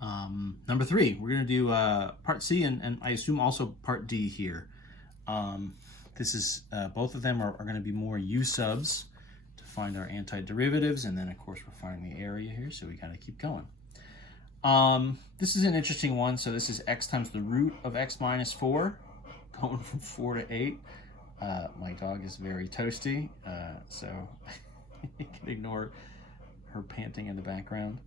Number 3, we're going to do part C and I assume also part D here. This is both of them are going to be more u subs to find our antiderivatives, and then of course we're finding the area here, so we got to keep going. This is an interesting one. So this is x times the root of x minus 4, going from 4 to 8. My dog is very toasty, so you can ignore her panting in the background.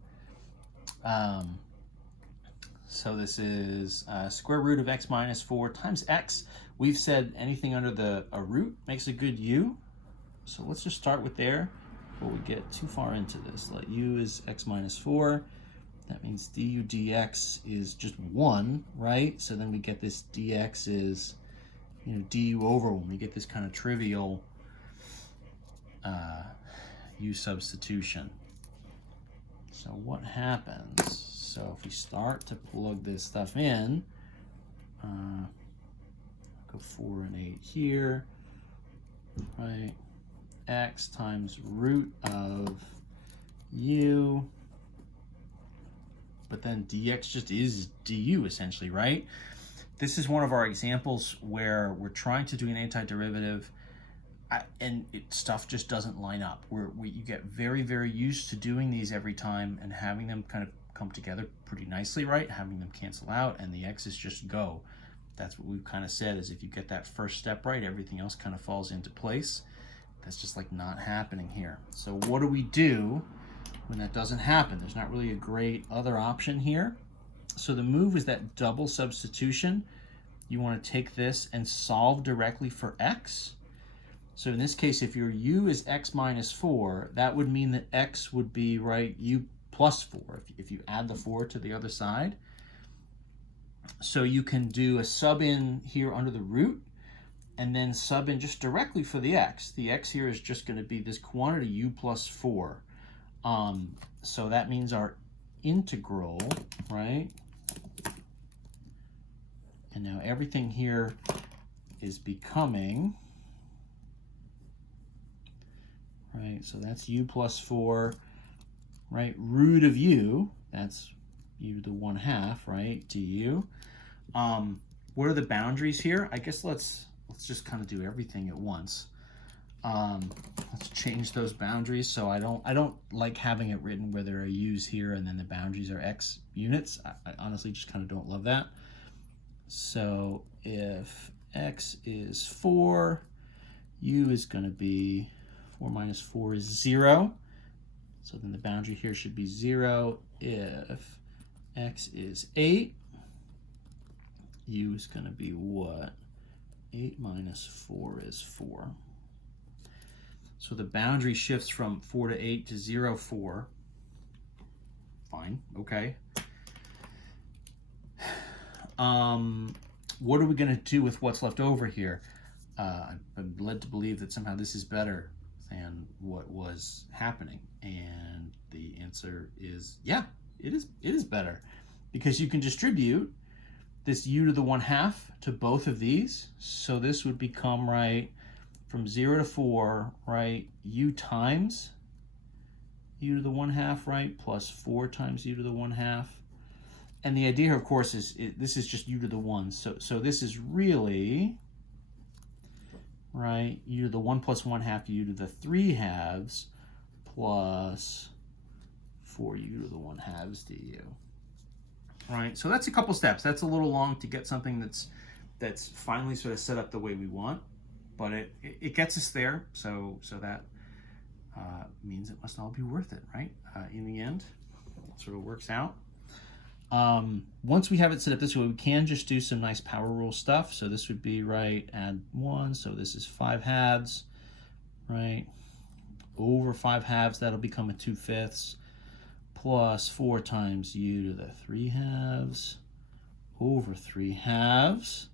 So this is square root of x minus 4 times x. We've said anything under a root makes a good u. So let's just start with there before we get too far into this. Let u is x minus 4. That means du dx is just 1, right? So then we get this dx is, du over 1. We get this kind of trivial u substitution. So what happens? So if we start to plug this stuff in, go 4 and 8 here, right? X times root of u, but then dx just is du essentially, right? This is one of our examples where we're trying to do an antiderivative and stuff just doesn't line up. You get very, very used to doing these every time and having them kind of come together pretty nicely, right? Having them cancel out and the x's just go. That's what we've kind of said, is if you get that first step right, everything else kind of falls into place. That's just like not happening here. So what do we do when that doesn't happen? There's not really a great other option here. So the move is that double substitution. You want to take this and solve directly for x. So in this case, if your u is x minus 4, that would mean that x would be, right, u plus 4, if you add the 4 to the other side. So you can do a sub in here under the root, and then sub in just directly for the x. The x here is just going to be this quantity u plus 4. So that means our integral, right? And now everything here is becoming, right? So that's u plus 4, right? Root of u, that's u to the 1/2, right? Du. What are the boundaries here? I guess let's just kind of do everything at once. Let's change those boundaries. So I don't like having it written where there are u's here and then the boundaries are x units. I honestly just kind of don't love that. So if x is 4, u is going to be 4 minus 4 is 0. So then the boundary here should be 0. If x is 8, u is going to be what? 8 minus 4 is 4. So the boundary shifts from 4 to 8 to 0, 4. Fine, okay. What are we going to do with what's left over here? I'm led to believe that somehow this is better than what was happening. And the answer is, yeah, it is better. Because you can distribute this u to the 1/2 to both of these. So this would become, right, from 0 to 4, right, u times u to the 1/2, right, plus 4 times u to the 1/2. And the idea, of course, is this is just u to the 1. So this is really, right, u to the 1 plus 1/2 u to the 3/2 plus 4u to the 1/2 du. Right, so that's a couple steps. That's a little long to get something that's finally sort of set up the way we want, but it gets us there. So that means it must all be worth it, right? In the end, it sort of works out. Once we have it set up this way, we can just do some nice power rule stuff. So this would be, right, add 1. So this is 5/2, right? Over 5/2, that'll become a 2/5, plus 4 times u to the 3/2 over 3/2,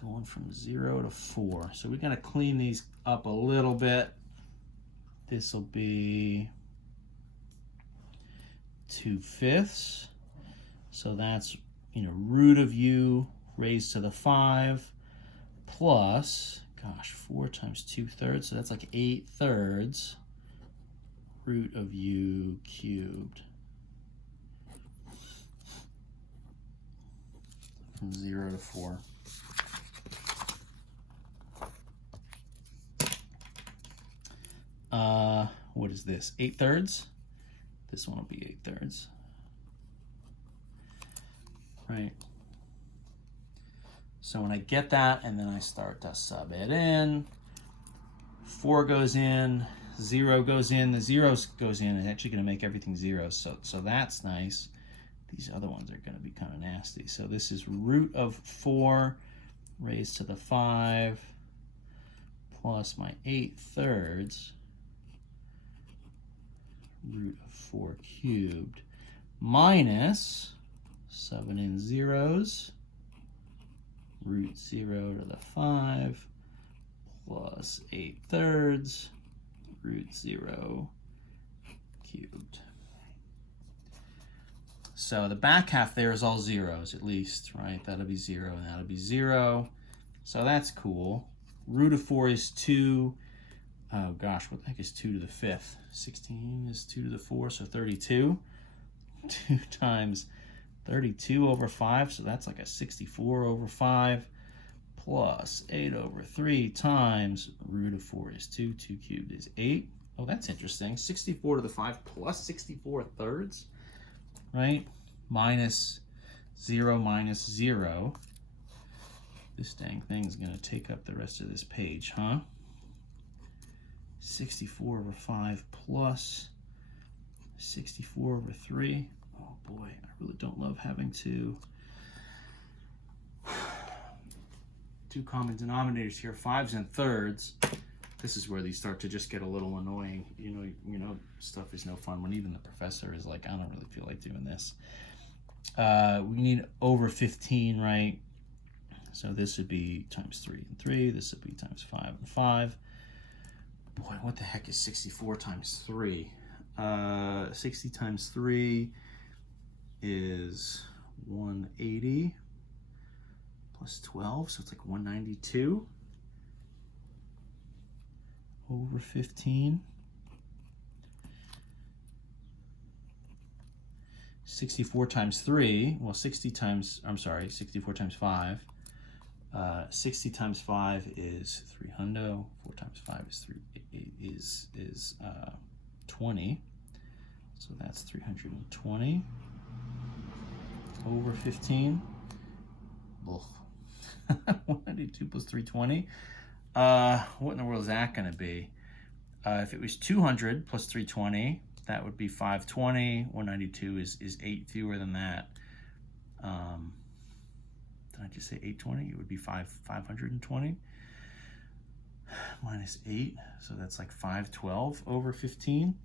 going from 0 to 4. So we're going to clean these up a little bit. This will be 2/5. So that's, root of u raised to the 5 plus, gosh, 4 times 2/3. So that's like 8/3 root of u cubed. from 0 to 4. What is this? 8/3? This one will be 8/3. Right. So when I get that, and then I start to sub it in, 4 goes in, 0 goes in, the 0 goes in, and actually going to make everything 0. So that's nice. These other ones are going to be kind of nasty. So this is root of 4 raised to the 5 plus my 8/3 root of 4 cubed minus, subbing in zeros, root 0 to the 5 plus 8/3 root 0 cubed. So the back half there is all zeros at least, right? That'll be 0 and that'll be 0. So that's cool. Root of 4 is 2. Oh gosh, what the heck is 2 to the 5th? 16 is 2 to the 4, so 32. 2 times 32 over 5, so that's like a 64 over 5, plus 8 over 3 times root of 4 is 2. 2 cubed is 8. Oh, that's interesting. 64 to the 5 plus 64/3, right? Minus 0 minus 0. This dang thing's going to take up the rest of this page, huh? 64 over 5 plus 64 over 3. Oh boy, I really don't love having to two common denominators here, 5s and 3rds. This is where these start to just get a little annoying. You know, stuff is no fun when even the professor is like, I don't really feel like doing this. We need over 15, right? So this would be times 3 and 3. This would be times 5 and 5. Boy, what the heck is 64 times 3? 60 times 3 is 180 plus 12, so it's like 192 over 15. 64 times 3, well, 64 times 5. 60 times 5 is 300. 4 times 5 is 20. So that's 320 over 15. 192 plus 320. What in the world is that going to be? If it was 200 plus 320, that would be 520. 192 is 8 fewer than that. Did I just say 820? It would be 520 minus 8. So that's like 512 over 15.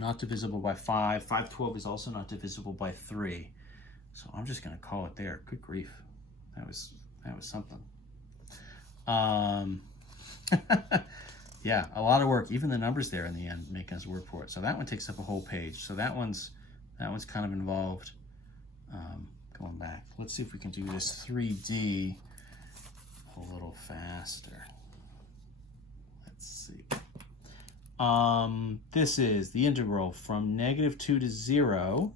Not divisible by 5. 512 is also not divisible by 3. So I'm just going to call it there. Good grief. That was something. Yeah, a lot of work. Even the numbers there in the end making us work for it. So that one takes up a whole page. So that one's kind of involved. Going back. Let's see if we can do this 3D a little faster. Let's see. This is the integral from -2 to 0.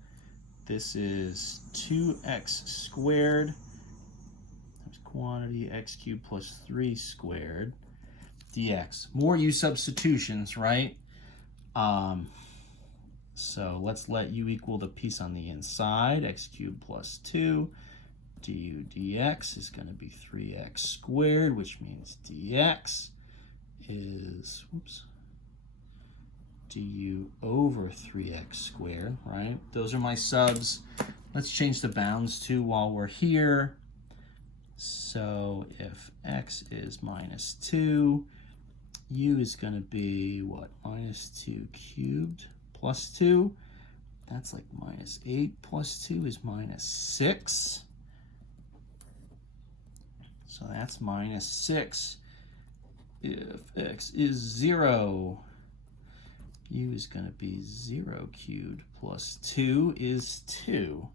This is 2x squared times quantity x cubed plus 3 squared dx. More u substitutions, right? So let's let u equal the piece on the inside. X cubed plus 2 du dx is going to be 3x squared, which means dx is, du over 3x squared, right? Those are my subs. Let's change the bounds too while we're here. So if x is minus 2, u is going to be what? Minus 2 cubed plus 2. That's like minus 8 plus 2 is minus 6. So that's minus 6. If x is 0, u is going to be 0 cubed plus 2 is 2.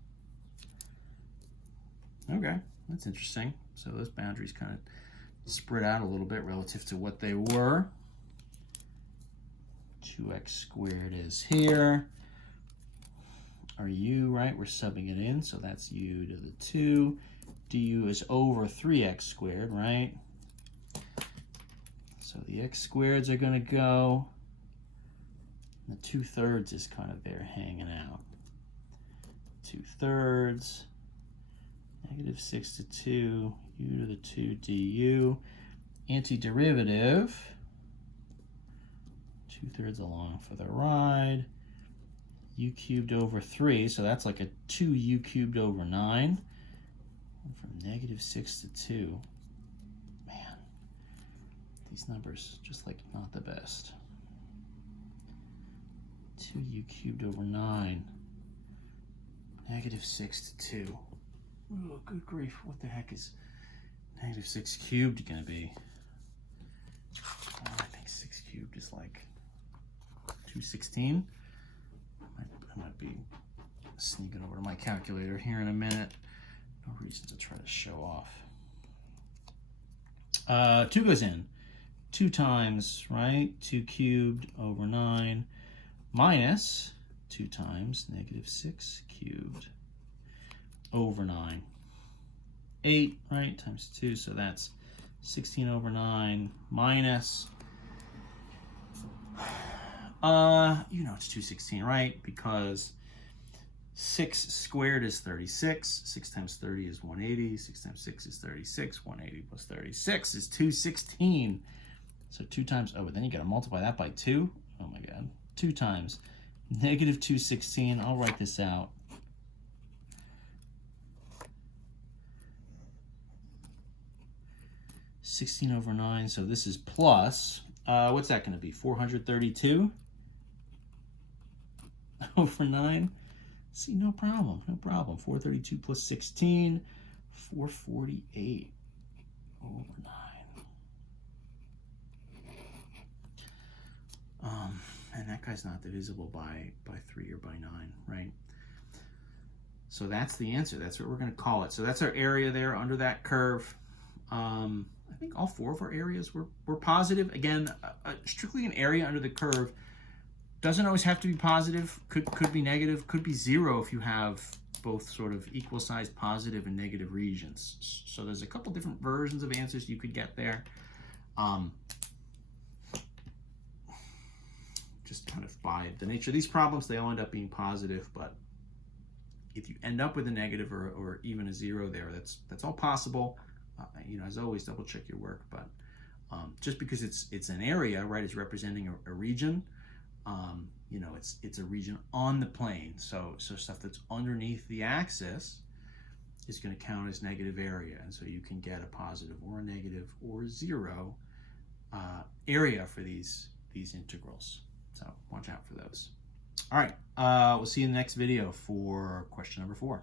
Okay, that's interesting. So those boundaries kind of spread out a little bit relative to what they were. 2x squared is here. Our u, right? We're subbing it in, so that's u to the 2. du is over 3x squared, right? So the x squareds are going to go. The 2/3 is kind of there hanging out. 2/3, -6 to 2, u to the 2 du. Antiderivative, 2/3 along for the ride. U cubed over 3, so that's like a 2u cubed over 9. From -6 to 2. Man, these numbers just like not the best. 2u cubed over 9. -6 to 2. Oh, good grief, what the heck is -6 cubed gonna be? Oh, I think 6 cubed is like 216. I might be sneaking over to my calculator here in a minute. No reason to try to show off. 2 goes in. 2 times, right? 2 cubed over 9 minus 2 times -6 cubed over 9. 8, right? Times 2, so that's 16 over 9 minus, you know it's 216, right? Because 6 squared is 36. 6 times 30 is 180. 6 times 6 is 36. 180 plus 36 is 216. So 2 times, oh, but then you got to multiply that by 2. Oh my God. 2 times -216. I'll write this out. (16/9). So this is plus, what's that going to be? 432 over 9. See, no problem, no problem. 432 plus 16, 448 over 9. And that guy's not divisible by 3 or by 9, right? So that's the answer. That's what we're going to call it. So that's our area there under that curve. I think all 4 of our areas were positive. Again, strictly an area under the curve doesn't always have to be positive. Could be negative. Could be 0 if you have both sort of equal-sized positive and negative regions. So there's a couple different versions of answers you could get there. Just kind of by the nature of these problems, they all end up being positive. But if you end up with a negative or even a 0 there, that's all possible. You know, as always, double check your work. But just because it's an area, right, it's representing a region. You know, it's a region on the plane. So stuff that's underneath the axis is going to count as negative area, and so you can get a positive or a negative or 0 area for these integrals. So watch out for those. All right, we'll see you in the next video for question number 4.